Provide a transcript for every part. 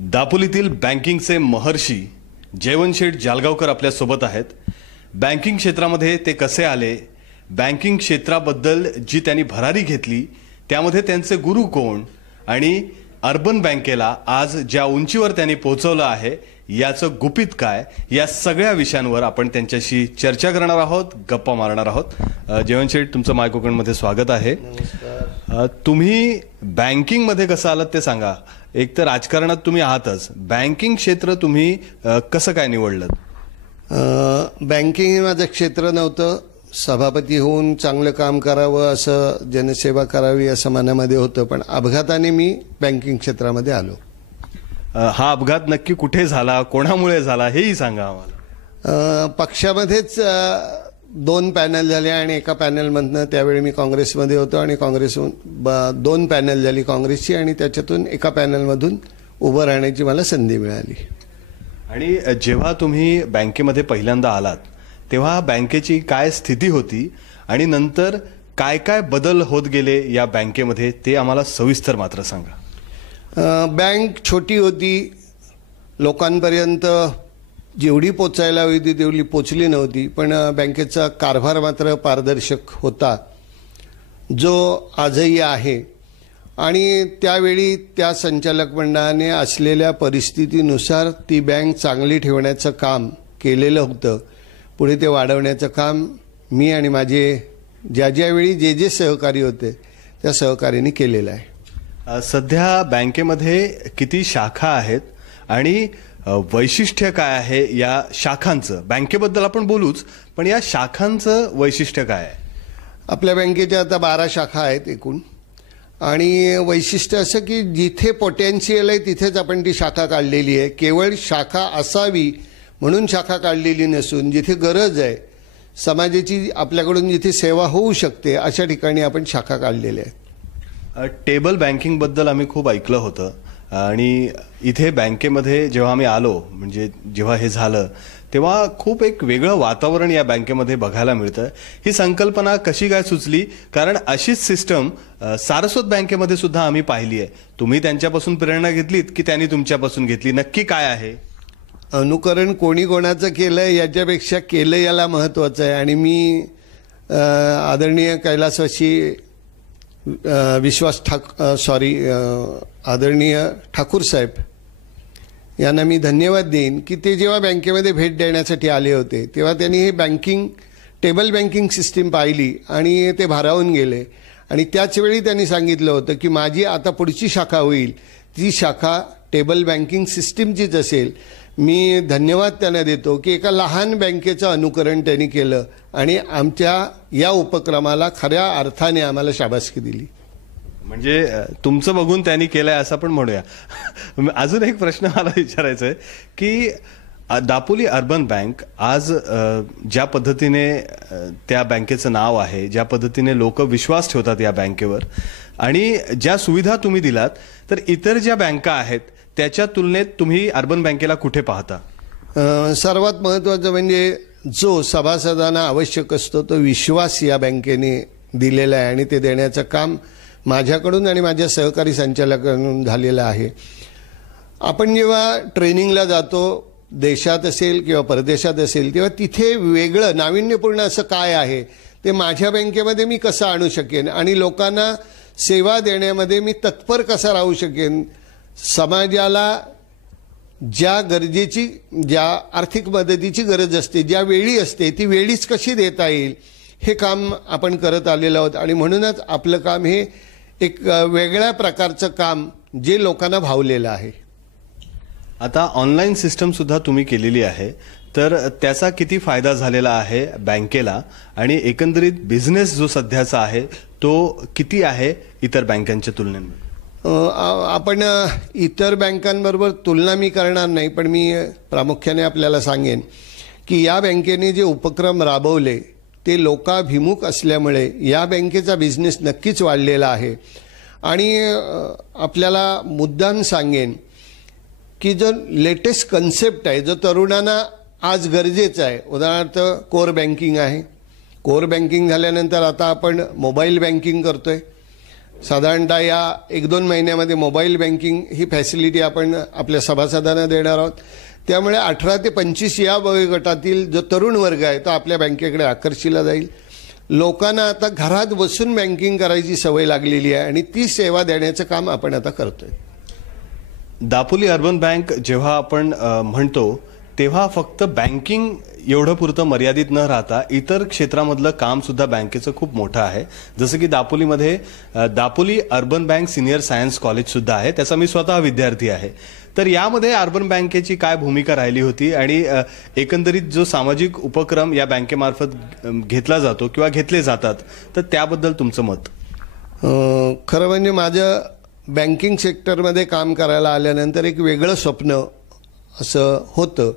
दापोलीतील बँकिंगचे महर्षी जयवंतशेठ जालगावकर आपल्यासोबत आहेत. बँकिंग क्षेत्रामध्ये ते कसे आले? बँकिंग क्षेत्राबद्दल जी त्यांनी भरारी घेतली त्यामध्ये त्यांचे गुरु कोण? आणि अर्बन बँकेला आज ज्या उंचीवर त्यांनी पोहोचवलं आहे याचं गुपित काय? या सगळ्या विषयांवर आपण त्यांच्याशी चर्चा करणार आहोत गप्पा मारणार आहोत. जयवंतशेठ तुमचं माय कोकणमध्ये स्वागत आहे. तुम्ही बँकिंगमध्ये कसं आलात ते सांगा. एक तर राजकारणात तुम्ही आहातच. बँकिंग क्षेत्र तुम्ही कसं काय निवडलं बँकिंग हे माझं क्षेत्र नव्हतं. सभापती होऊन चांगलं काम करावं असं जनसेवा करावी असं मनामध्ये होतं. पण अपघाताने मी बँकिंग क्षेत्रामध्ये आलो. हा अपघात नक्की कुठे झाला? कोणामुळे झाला? हेही सांगा आम्हाला. पक्षामध्येच दोन पॅनल झाले आणि एका पॅनलमधनं त्यावेळी मी काँग्रेसमध्ये होतो आणि काँग्रेसहून ब- दोन पॅनल झाली काँग्रेसची आणि त्याच्यातून एका पॅनलमधून उभं राहण्याची मला संधी मिळाली. आणि जेव्हा तुम्ही बँकेमध्ये पहिल्यांदा आलात तेव्हा बँकेची काय स्थिती होती आणि नंतर काय काय बदल होत गेले या बँकेमध्ये ते आम्हाला सविस्तर मात्र सांगा. बँक छोटी होती लोकांपर्यंत जेवढी पोचायला हवी होती तेवढी पोचली नव्हती. पण बँकेचा कारभार मात्र पारदर्शक होता. जो आजही आहे. आणि त्यावेळी त्या संचालक मंडळाने असलेल्या परिस्थितीनुसार ती बँक चांगली ठेवण्याचं काम केलेलं होतं. पुढे ते वाढवण्याचं काम मी आणि माझे ज्या ज्यावेळी जे जे सहकारी होते त्या सहकार्याने केलेलं आहे. सध्या बँकेमध्ये किती शाखा आहेत आणि वैशिष्ट्य काय आहे या शाखांचं? बँकेबद्दल आपण बोलूच पण या शाखांचं वैशिष्ट्य काय आहे? आपल्या बँकेच्या आता बारा शाखा आहेत एकूण. आणि वैशिष्ट्य असं की जिथे पोटेन्शियल आहे तिथेच आपण ती शाखा काढलेली आहे. केवळ शाखा असावी म्हणून शाखा काढलेली नसून जिथे गरज आहे समाजाची आपल्याकडून जिथे सेवा होऊ शकते अशा ठिकाणी आपण शाखा काढलेल्या आहेत. टेबल बँकिंगबद्दल आम्ही खूप ऐकलं होतं. आणि इथे बँकेमध्ये जेव्हा आम्ही आलो म्हणजे जेव्हा हे झालं तेव्हा खूप एक वेगळं वातावरण या बँकेमध्ये बघायला मिळतं. ही संकल्पना कशी काय सुचली? कारण अशीच सिस्टम सारस्वत बँकेमध्ये सुद्धा आम्ही पाहिली आहे. तुम्ही त्यांच्यापासून प्रेरणा घेतलीत की त्यांनी तुमच्यापासून घेतली? नक्की काय आहे? अनुकरण कोणी कोणाचं केलंय याच्यापेक्षा केलं याला महत्वाचं आहे. आणि मी आदरणीय कैलासवाशी विश्वास ठाक सॉरी आदरणीय ठाकूर साहेब यांना मी धन्यवाद देईन की ते जेव्हा बँकेमध्ये भेट देण्यासाठी आले होते तेव्हा त्यांनी हे बँकिंग टेबल बँकिंग सिस्टीम पाहिली आणि ते भारावून गेले. आणि त्याचवेळी त्यांनी सांगितलं होतं की माझी आता पुढची शाखा होईल. ती शाखा टेबल बँकिंग सिस्टीमचीच असेल. मी धन्यवाद त्यांना देतो की एका लहान बँकेचं अनुकरण त्यांनी केलं आणि आमच्या या उपक्रमाला खऱ्या अर्थाने आम्हाला शाबासकी दिली. म्हणजे तुमचं बघून त्यांनी केलंय असं पण म्हणूया. अजून एक प्रश्न मला विचारायचा आहे की दापोली अर्बन बँक आज ज्या पद्धतीने त्या बँकेचं नाव आहे ज्या पद्धतीने लोक विश्वास ठेवतात या बँकेवर आणि ज्या सुविधा तुम्ही दिलात तर इतर ज्या बँका आहेत त्याच्या तुलनेत तुम्ही अर्बन बँकेला कुठे पाहता? सर्वात महत्त्वाचं म्हणजे जो सभासदांना आवश्यक असतो तो विश्वास या बँकेने दिलेला आहे आणि ते देण्याचं काम माझ्याकडून आणि माझ्या सहकारी संचालकांकडून झालेलं आहे. आपण जेव्हा ट्रेनिंगला जातो देशात असेल किंवा परदेशात असेल तेव्हा तिथे वेगळं नाविन्यपूर्ण असं काय आहे ते माझ्या बँकेमध्ये मी कसं आणू शकेन आणि लोकांना सेवा देण्यामध्ये मी तत्पर कसा राहू शकेन समाजाला ज्या गरजेची ज्या आर्थिक मदतीची गरज असते ज्या वेळी असते ती वेळीच कशी देता येईल हे काम आपण करत आलेलो आहोत. आणि म्हणूनच आपलं काम हे एक वेगळ्या प्रकारचं काम जे लोकांना भावलेलं आहे. आता ऑनलाईन सिस्टम सुद्धा तुम्ही केलेली आहे. तर त्याचा किती फायदा झालेला आहे बँकेला? आणि एकंदरीत बिझनेस जो सध्याचा आहे तो किती आहे इतर बँकांच्या तुलनेमध्ये? आपण इतर बँकांबरोबर तुलना मी करणार नाही पण मी प्रामुख्याने आपल्याला सांगेन की या बँकेने जे उपक्रम राबवले ते लोकाभिमुख असल्यामुळे या बँकेचा बिझनेस नक्कीच वाढलेला आहे. आणि आपल्याला मुद्दाम सांगेन की जो लेटेस्ट कन्सेप्ट आहे जो तरुणांना आज गरजेचा आहे उदाहरणार्थ कोर बँकिंग आहे. कोर बँकिंग झाल्यानंतर आता आपण मोबाईल बँकिंग करतोय. साधारणतः या एक दोन महिन्यामध्ये मोबाईल बँकिंग ही फॅसिलिटी आपण आपल्या सभासदांना देणार आहोत. त्यामुळे अठरा ते पंचवीस या वयोगटातील जो तरुण वर्ग आहे तो आपल्या बँकेकडे आकर्षिला जाईल. लोकांना आता घरात बसून बँकिंग करायची सवय लागलेली आहे आणि ती सेवा देण्याचं काम आपण आता करतोय. दापोली अर्बन बँक जेव्हा आपण म्हणतो तेव्हा फक्त बँकिंग एवढं पुरतं मर्यादित न राहता इतर क्षेत्रामधलं काम सुद्धा बँकेचं खूप मोठं आहे. जसं की दापोलीमध्ये Dapoli urban bank senior science college सुद्धा आहे. त्याचा मी स्वतः विद्यार्थी आहे. तर यामध्ये अर्बन बँकेची काय भूमिका राहिली होती आणि एकंदरीत जो सामाजिक उपक्रम या बँकेमार्फत घेतला जातो किंवा घेतले जातात तर त्याबद्दल तुमचं मत? खरं म्हणजे माझं बँकिंग सेक्टरमध्ये काम करायला आल्यानंतर एक वेगळं स्वप्न असं होतं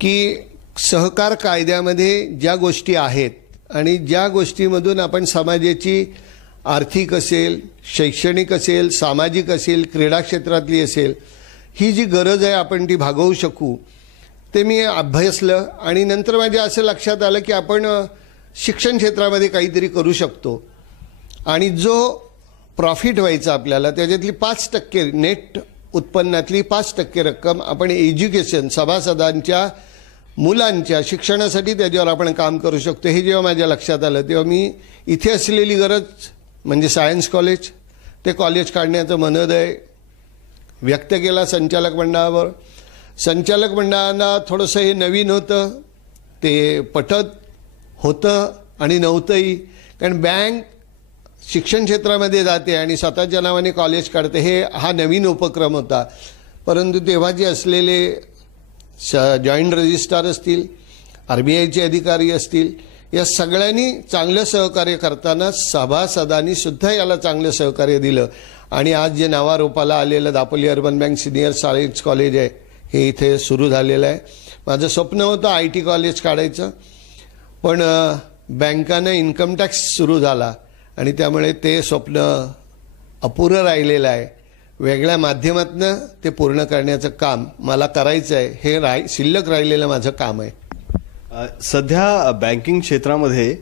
की सहकार कायद्यामध्ये ज्या गोष्टी आहेत आणि ज्या गोष्टीमधून आपण समाजाची आर्थिक असेल शैक्षणिक असेल सामाजिक असेल क्रीडा क्षेत्रातली असेल ही जी गरज आहे आपण ती भागवू शकू ते मी अभ्यासलं आणि नंतर माझ्या असं लक्षात आलं की आपण शिक्षण क्षेत्रामध्ये काहीतरी करू शकतो. आणि जो प्रॉफिट व्हायचा आपल्याला त्याच्यातली पाच टक्के नेट उत्पन्नातली पाच टक्के रक्कम आपण एज्युकेशन सभासदांच्या मुलांच्या शिक्षणासाठी त्याच्यावर आपण काम करू शकतो. हे जेव्हा माझ्या लक्षात आलं तेव्हा मी इथे असलेली गरज म्हणजे सायन्स कॉलेज ते कॉलेज काढण्याचं मनोदय व्यक्त केला संचालक मंडळावर. संचालक मंडळांना थोडंसं हे नवीन होतं ते पटत होतं आणि नव्हतंही. कारण बँक शिक्षण क्षेत्रामध्ये जाते आणि स्वतःच्या नावाने कॉलेज काढते हे हा नवीन उपक्रम होता. परंतु तेव्हा जे असलेले स जॉईंट रजिस्ट्रार असतील आर बी आयचे अधिकारी असतील या सगळ्यांनी चांगलं सहकार्य करताना सभासदांनी सुद्धा याला चांगलं सहकार्य दिलं. आणि आज जे नावारूपाला आलेलं Dapoli urban bank senior science college आहे हे इथे सुरू झालेलं आहे. माझं स्वप्न होतं आय टी कॉलेज काढायचं पण बँकानं इन्कम टॅक्स सुरू झाला. आणि त्यामुळे ते स्वप्न अपुरं राहिलेलं आहे. वेगळ्या माध्यमातनं ते पूर्ण करण्याचं काम मला करायचं आहे हे राय शिल्लक राहिलेलं माझं काम आहे. सध्या बँकिंग क्षेत्रामध्ये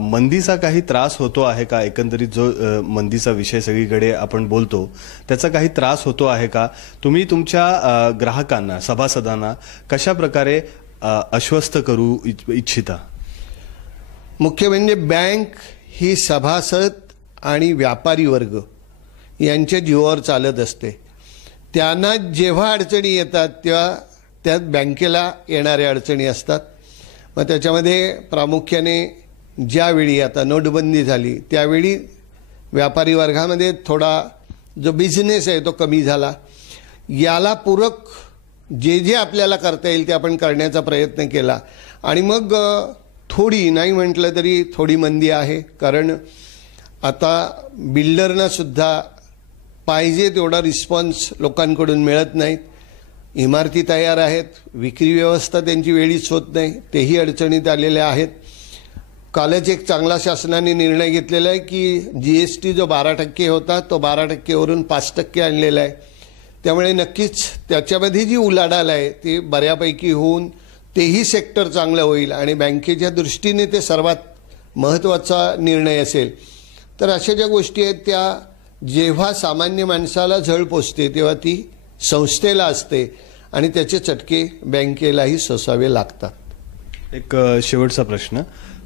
मंदीचा काही त्रास होतो आहे का? एकंदरीत जो मंदीचा विषय सगळीकडे आपण बोलतो त्याचा काही त्रास होतो आहे का? तुम्ही तुमच्या ग्राहकांना सभासदांना कशा प्रकारे अ, आश्वस्त करू इच- इच्छिता? मुख्य म्हणजे बँक ही सभासद आणि व्यापारी वर्ग यांच्या जीवावर चालत असते. त्यांना जेव्हा अडचणी येतात तेव्हा त्यात बँकेला येणाऱ्या अडचणी असतात. मग त्याच्यामध्ये प्रामुख्याने ज्यावेळी आता नोटबंदी झाली त्यावेळी व्यापारी वर्गामध्ये थोडा जो बिझनेस आहे तो कमी झाला. याला पूरक जे जे आपल्याला करता येईल ते आपण करण्याचा प्रयत्न केला. आणि मग थोडी नाही म्हटलं तरी थोडी मंदी आहे. कारण आता बिल्डरनासुद्धा पाहिजे तेवढा रिस्पॉन्स लोकांकडून मिळत नाहीत. इमारती तयार आहेत. विक्री व्यवस्था त्यांची वेळीच होत नाही. तेही अडचणीत आलेल्या आहेत. कालच एक चांगला शासनाने निर्णय घेतलेला आहे की जी एस टी जो बारा टक्के होता तो बारा टक्केवरून पाच टक्के आणलेला आहे. त्यामुळे नक्कीच त्याच्यामध्ये जी उलाढाल आहे ती बऱ्यापैकी होऊन तेही सेक्टर चांगलं होईल आणि बँकेच्या दृष्टीने ते सर्वात महत्त्वाचा निर्णय असेल. तर अशा ज्या गोष्टी आहेत त्या जेव्हा सामान्य माणसाला झळ पोचते तेव्हा ती संस्थेला असते आणि त्याचे चटके बँकेलाही सोसावे लागतात. एक शेवटचा प्रश्न.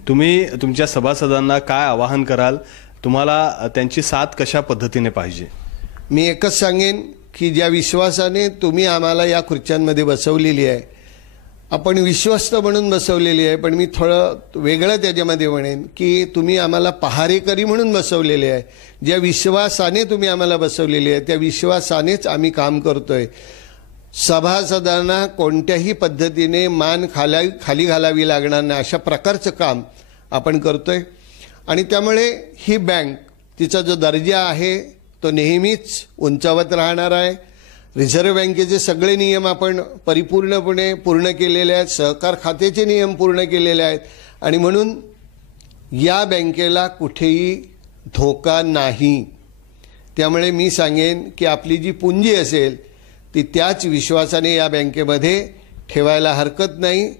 तुम्ही तुमच्या सभासदांना काय आवाहन कराल? तुम्हाला त्यांची साथ कशा पद्धतीने पाहिजे? मी एकच सांगेन की ज्या विश्वासाने तुम्ही आम्हाला या खुर्च्यांमध्ये बसवलेली आहे आपण विश्वस्त म्हणून बसवलेली आहे पण मी थोडं वेगळं त्याच्यामध्ये म्हणेन की तुम्ही आम्हाला पहारेकरी म्हणून बसवलेले आहे. ज्या विश्वासाने तुम्ही आम्हाला बसवलेली आहे त्या विश्वासानेच आम्ही काम करतोय. सभासदांना कोणत्याही पद्धतीने मान खाला खाली घालावी लागणार नाही अशा प्रकारचं काम आपण करतोय. आणि त्यामुळे ही बँक तिचा जो दर्जा आहे तो नेहमीच उंचावत राहणार आहे. रिझर्व्ह बँकेचे सगळे नियम आपण परिपूर्णपणे पूर्ण केलेले आहेत सहकार खात्याचे नियम पूर्ण केलेले आहेत. आणि म्हणून या बँकेला कुठेही धोका नाही. त्यामुळे मी सांगेन की आपली जी पुंजी असेल ती त्याच विश्वासाने या बँकेमध्ये ठेवायला हरकत नाही.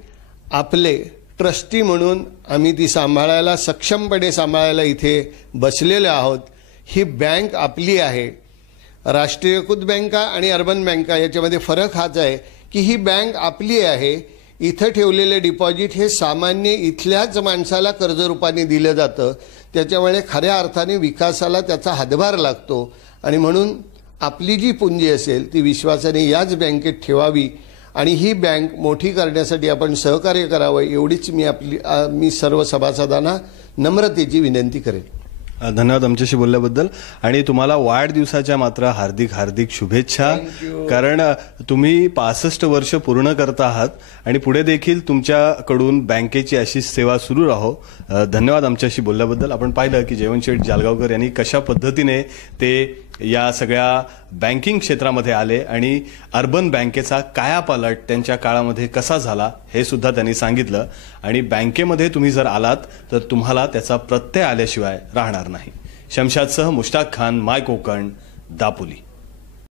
आपले ट्रस्टी म्हणून आम्ही ती सांभाळायला सक्षमपणे सांभाळायला इथे बसलेलो आहोत. ही बँक आपली आहे. राष्ट्रीयकृत बँका आणि अर्बन बँका याच्यामध्ये फरक हाच आहे की ही बँक आपली आहे इथं ठेवलेले डिपॉझिट हे सामान्य इथल्याच माणसाला कर्जरूपाने दिलं जातं. त्याच्यामुळे खऱ्या अर्थाने विकासाला त्याचा हातभार लागतो. आणि म्हणून आपली जी पुंजी असेल ती विश्वासाने याच बँकेत ठेवावी. आणि ही बँक मोठी करण्यासाठी आपण सहकार्य करावं एवढीच मी आपली मी सर्व सभासदांना नम्रतेची विनंती करेन. धन्यवाद आमच्याशी बोलल्याबद्दल. आणि तुम्हाला वाढदिवसाच्या मात्र हार्दिक हार्दिक शुभेच्छा. कारण तुम्ही पासष्ट वर्ष पूर्ण करता आहात आणि पुढे देखील तुमच्याकडून बँकेची अशी सेवा सुरू राहो. धन्यवाद आमच्याशी बोलल्याबद्दल. आपण पाहिलं की जयवंतशेठ जालगावकर यांनी कशा पद्धतीने ते या सगळ्या बँकिंग क्षेत्रामध्ये आले आणि अर्बन बँकेचा कायापालट त्यांच्या काळामध्ये कसा झाला हे सुद्धा त्यांनी सांगितलं. आणि बँकेमध्ये तुम्ही जर आलात तर तुम्हाला त्याचा प्रत्यय आल्याशिवाय राहणार नाही. शमशादसह मुश्ताक खान माय कोकण दापोली.